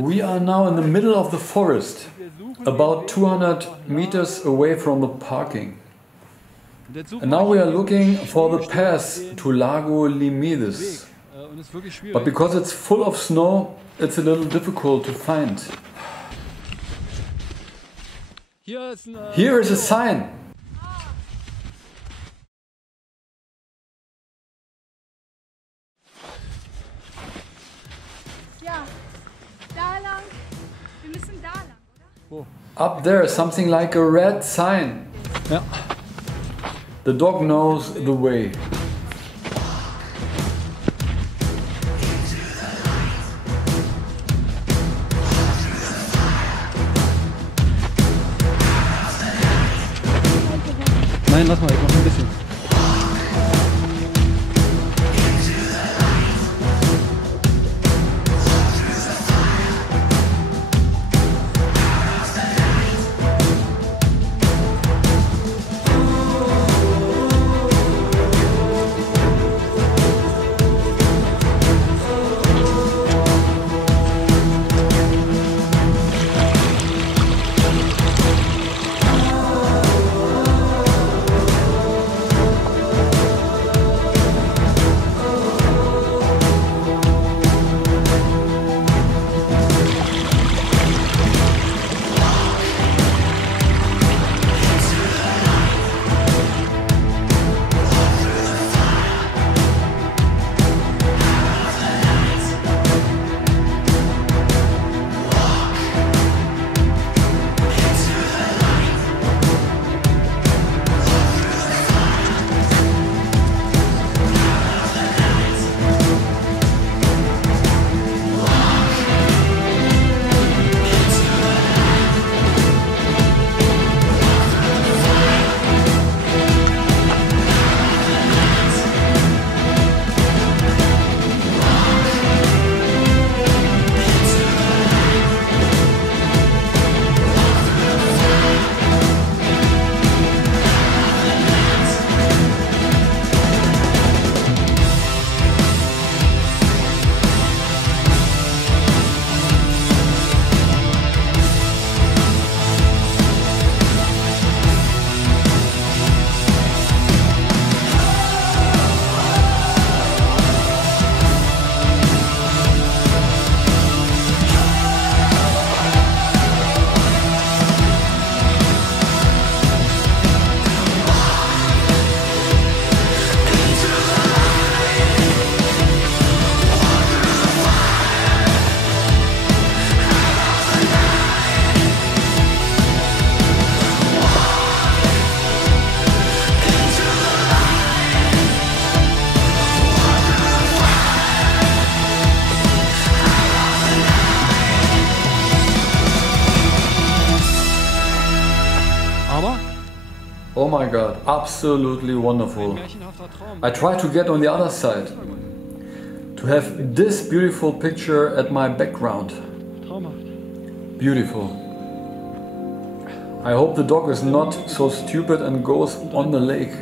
We are now in the middle of the forest, about 200 meters away from the parking. And now we are looking for the path to Lago Limides. But because it's full of snow, it's a little difficult to find. Here is a sign. Up there is something like a red sign. Ja. The dog knows the way. Nein, lass mal, ich mach ein bisschen. Oh my god, absolutely wonderful. I try to get on the other side, to have this beautiful picture at my background. Beautiful. I hope the dog is not so stupid and goes on the lake.